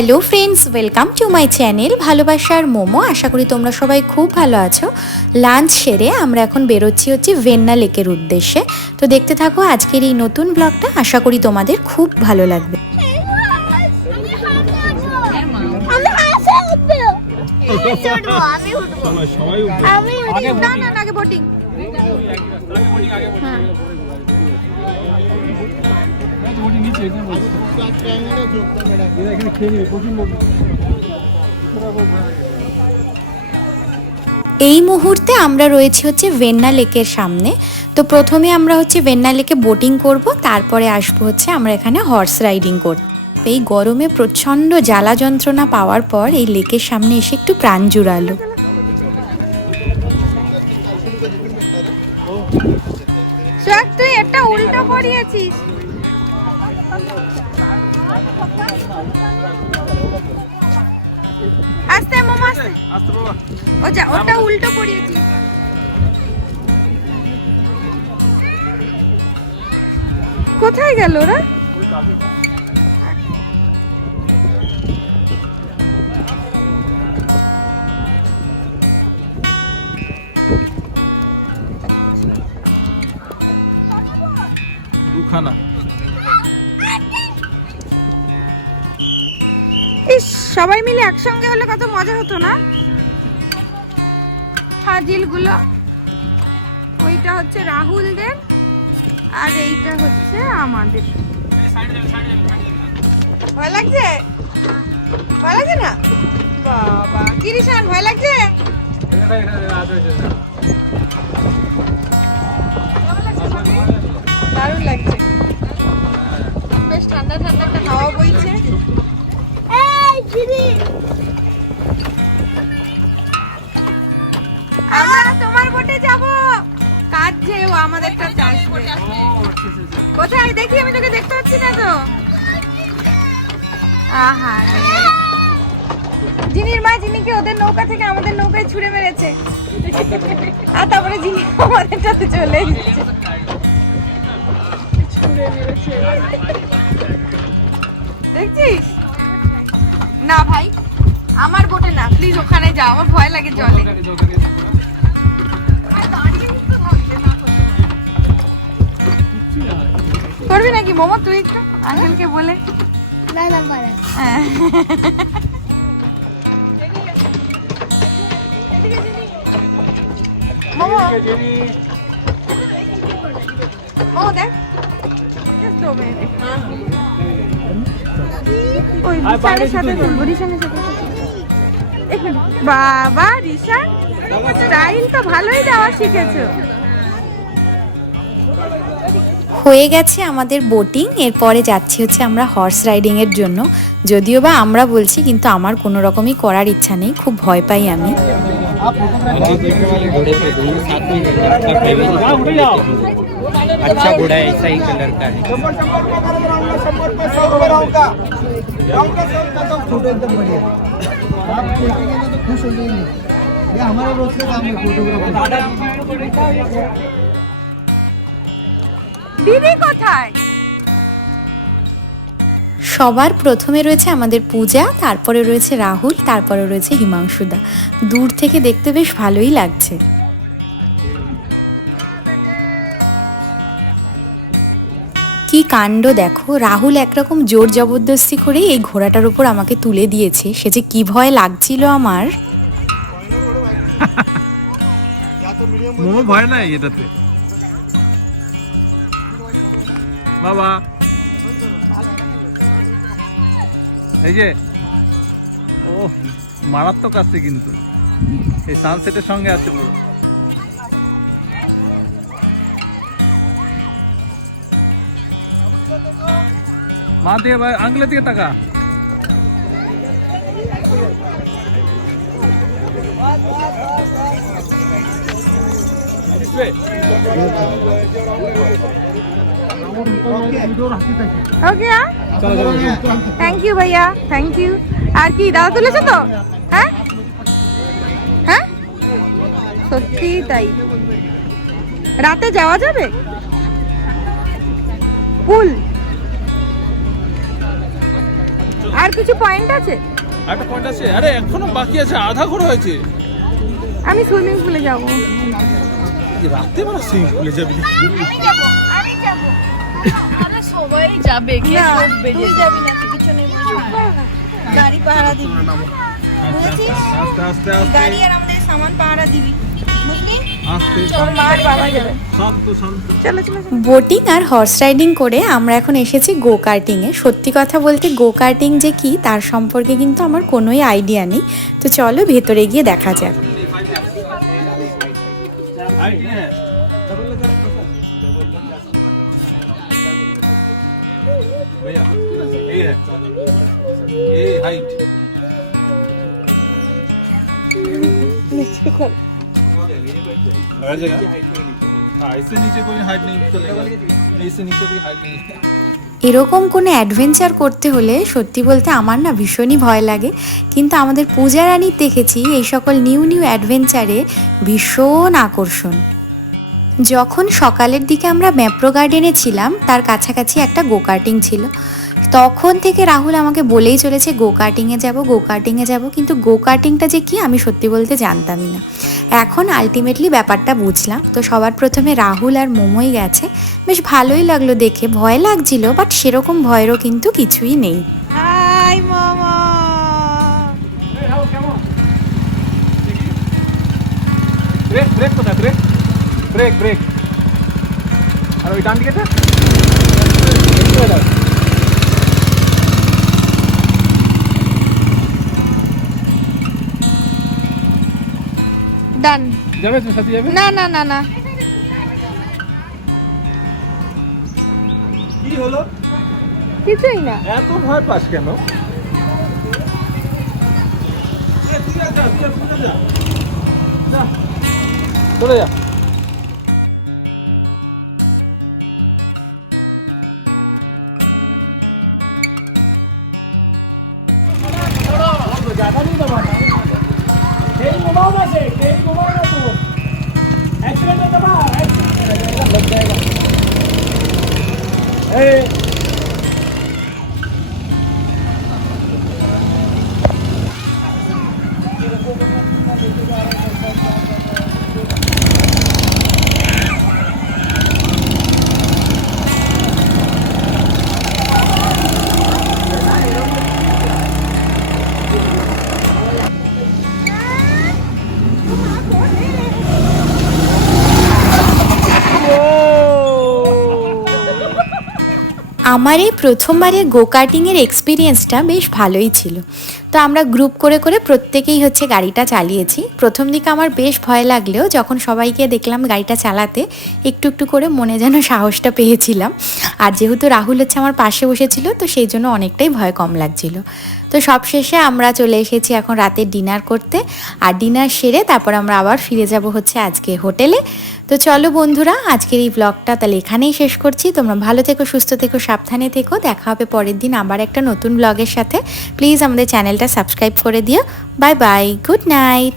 Hello friends, welcome to my channel ভালোবাসার মোমো। আশা করি তোমরা সবাই খুব ভালো আছো। লাঞ্চ সেরে আমরা এখন বেরোচ্ছি ভেন্না লেকের উদ্দেশ্যে। তো দেখতে থাকো আজকের এই নতুন ব্লগটা, আশা করি তোমাদের খুব ভালো লাগবে। এই মুহূর্তে আমরা রয়েছি ভেন্না লেকের সামনে। তো প্রথমে আমরা ভেন্না লেকে বোটিং করব, তারপরে আসবো আমরা এখানে হর্স রাইডিং করতে। এই গরমে প্রচণ্ড জ্বালা যন্ত্রণা পাওয়ার পর এই লেকের সামনে এসে একটু প্রাণ জুড়ালো। তুই একটা উল্টো করিয়েছিস। আস্তে মামা আস্তে আস্তে বাবা, ওটা উল্টো করিয়েছিস। কোথায় গেল ওরা? দুখানা। ইস, সবাই মিলে একসঙ্গে হলে কত মজা হতো না? ফাজিল গুলো। ওইটা রাহুলদের আর এইটা আমাদের। ভয় লাগছে? ভয় লাগছে না বাবা? কিরিশান ভয় লাগছে? দারুণ লাগছে, বেশ ঠান্ডা ঠান্ডা একটা হাওয়া বইছে। আমরা তোমার বোটে যাব। কাজ যেও আমাদেরটা আসবে। কোথায় দেখি? আমি তোকে দেখতে পাচ্ছি না তো। আহা, জিনির মা জিনিকে ওদের নৌকা থেকে আমাদের নৌকায় ছুঁড়ে মেরেছে, আর তারপরে জিনি আমাদের সাথে চলে এসেছে। দেখছিস না ভাই? আমার বোটে না, প্লিজ ওখানে যাও, আমার ভয় লাগে জলে। করবি নাকি মোমো তুই একটু আঙ্কেলকে বলে? না না পারে। হ্যাঁ মোমো মোমো দেখ, ওই রিশানের সাথে তুলবো, রিশানের সাথে। বাবা রিশান, স্টাইল তো ভালোই দেওয়া শিখেছো। হয়ে গেছে আমাদের বোটিং, এরপরে যাচ্ছি আমরা হর্স রাইডিং এর জন্য। যদিও বা আমরা বলছি, কিন্তু আমার কোনো রকমই করার ইচ্ছা নেই, খুব ভয় পাই আমি। अच्छा घोड़ा है, ऐसा ही कलर का है। फोटो एकदम बढ़िया। आप देखेंगे ना तो खुश हो जाएंगे। ये हमारा रोज का काम है फोटोग्राफी। দিদি কোথায়? সবার প্রথমে রয়েছে আমাদের পূজা, তারপরে রয়েছে রাহুল, তারপরে রয়েছে হিমাংশুদা। দূর থেকে দেখতে বেশ ভালোই লাগছে। কি কাণ্ড দেখো, রাহুল একরকম জোর জবরদস্তি করে এই ঘোড়াটার উপর আমাকে তুলে দিয়েছে। সে যে কি ভয় লাগছিল আমার। মোমো ভয় নাই এটাতে বাবা। এই যে ও মারাত্মক আসছে, কিন্তু এই সানসেটের সঙ্গে আছে পুরো। মা দিয়ে ভাই আঙ্গুলের দিকে টাকা। ওকে, থ্যাংক ইউ ভাইয়া, থ্যাংক ইউ। আর কি দাদা তুলেছো তো? হ্যাঁ হ্যাঁ, সত্যি তাই। রাতে যাওয়া যাবে পুল? আর কিছু পয়েন্ট আছে? একটা পয়েন্ট আছে, আরে এখনো বাকি আছে, আধা ঘোরা হয়েছে। আমি সুইমিং পুলে যাব। রাতে বেলা সুইমিং পুলে যাবি? আমি যাব। আরে সবাই যাবে, কে না, করবে? তুই যাবি না, তুই পিছনে বসে গাড়ি পাহারা দিবি। বুঝেছিস? আস্তে আস্তে তুই আস্তে গাড়ি আর আমাদের সামান পাহারা দিবি, বুঝলি? আস্তে। চল মা আর বাবা যাবে। শান্ত শান্ত। চলো চলো চলো। বোটিং আর হর্স রাইডিং করে আমরা এখন এসেছি গো কার্টিংয়ে। সত্যি কথা বলতে গো কার্টিং যে কি তার সম্পর্কে কিন্তু আমার কোনোই আইডিয়া নেই। তো চলো ভেতরে গিয়ে দেখা যাক। भैया ये है, ये हाइट हर जगह। हाँ, इससे नीचे कोई हाइट नहीं चलेगा, इससे नीचे कोई हाइट नहीं है। এরকম কোনো অ্যাডভেঞ্চার করতে হলে সত্যি বলতে আমার না ভীষণই ভয় লাগে, কিন্তু আমাদের পূজা রানীর দেখেছি এই সকল নিউ নিউ অ্যাডভেঞ্চারে ভীষণ আকর্ষণ। যখন সকালের দিকে আমরা ম্যাপ্রো গার্ডেনে ছিলাম তার কাছাকাছি একটা গো কার্টিং ছিল, তখন থেকে রাহুল আমাকে বলেই চলেছে গো কার্টিংয়ে যাব, গো কার্টিংয়ে যাব, কিন্তু গো কার্টিংটা যে কি আমি সত্যি বলতে জানতামই না। এখন আলটিমেটলি ব্যাপারটা বুঝলাম। তো সবার প্রথমে রাহুল আর মোমোই গেছে, বেশ ভালোই লাগলো দেখে, ভয় লাগছিল বাট সেরকম ভয়েরও কিন্তু কিছুই নেই। হাই মামা। ब्रेक ब्रेक कोথায়? Break break break. আর ওই ডান দিকেটা ডান। যাবে, তুমি সাথে যাবে? না না না না, কি হলো? কিছুই না। এত ভয় পাস কেন? চলে যা। ज़्यादा नहीं दबाना, तेल घुमाओ ना से, तेल घुमाओ ना तू, एक्सीलेटर दबा, एक्सीलेटर लग जाएगा। আমার এই প্রথমবারের গো কার্টিংয়ের এক্সপিরিয়েন্সটা বেশ ভালোই ছিল। তো আমরা গ্রুপ করে করে প্রত্যেকেই হচ্ছে গাড়িটা চালিয়েছি। প্রথম দিকে আমার বেশ ভয় লাগলেও যখন সবাইকে দেখলাম গাড়িটা চালাতে একটু একটু করে মনে যেন সাহসটা পেয়েছিলাম। আর যেহেতু রাহুল হচ্ছে আমার পাশে বসেছিল তো সেই জন্য অনেকটাই ভয় কম লাগছিল। তো সবশেষে আমরা চলে এসেছি এখন রাতের ডিনার করতে, আর ডিনার সেরে তারপর আমরা আবার ফিরে যাব হচ্ছে আজকে হোটেলে। তো চলো বন্ধুরা, আজকের এই ব্লগটা তাহলে এখানেই শেষ করছি। তোমরা ভালো থেকো, সুস্থ থেকো, সাবধানে থেকো। দেখা হবে পরের দিন আবার একটা নতুন ব্লগের সাথে। প্লিজ আমাদের চ্যানেলটা সাবস্ক্রাইব করে দিও। Bye bye, good night.